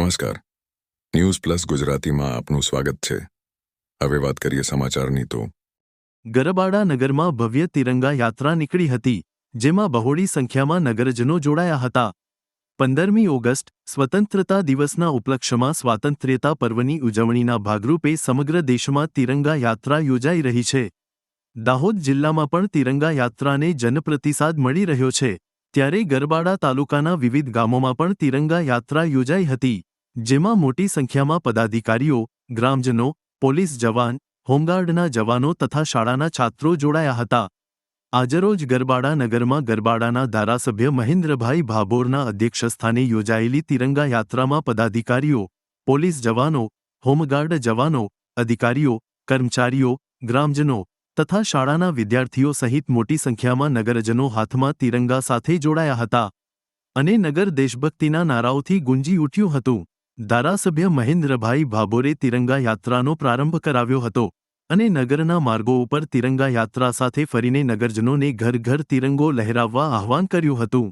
નમસ્કાર. News plus ગુજરાતીમાં આપનું સ્વાગત છે. હવે વાત કરીએ સમાચારની તો. ગરબાડા નગરમાં ભવ્ય તિરંગા યાત્રા નીકળી હતી, જેમાં બહોળી સંખ્યામાં નગરજનો જોડાયા હતા. પંદરમી ઓગસ્ટ, સ્વતંત્રતા દિવસના ઉપલક્ષ્યમાં સ્વાતંત્ર્યતા પર્વની ઉજવણીના ભાગરૂપે સમગ્ર દેશમાં તિરંગા યાત્રા યોજાઈ રહી છે. દાહોદ જિલ્લામાં પણ તિરંગા યાત્રાને જનપ્રતિસાદ મળી રહ્યો છે. ત્યારે ગરબાડા તાલુકાના વિવિધ ગામોમાં પણ તિરંગા યાત્રા યોજાઈ હતી, જેમાં મોટી સંખ્યામાં પદાધિકારીઓ, ગ્રામજનો, પોલીસ જવાન, હોમગાર્ડના જવાનો તથા શાળાના છાત્રો જોડાયા હતા. આજરોજ ગરબાડા નગરમાં ગરબાડાના ધારાસભ્ય મહેન્દ્રભાઈ ભાભોરના અધ્યક્ષસ્થાને યોજાયેલી તિરંગા યાત્રામાં પદાધિકારીઓ, પોલીસ જવાનો, હોમગાર્ડ જવાનો, અધિકારીઓ, કર્મચારીઓ, ગ્રામજનો તથા શાળાના વિદ્યાર્થીઓ સહિત મોટી સંખ્યામાં નગરજનો હાથમાં તિરંગા સાથે જોડાયા હતા અને નગર દેશભક્તિના નારાઓથી ગુંજી ઉઠ્યું હતું. ધારાસભ્ય મહેન્દ્રભાઈ ભાભોરે તિરંગા યાત્રાનો પ્રારંભ કરાવ્યો હતો અને નગરના માર્ગો ઉપર તિરંગા યાત્રા સાથે ફરીને નગરજનોને ઘર ઘર તિરંગો લહેરાવવા આહ્વાન કર્યું હતું.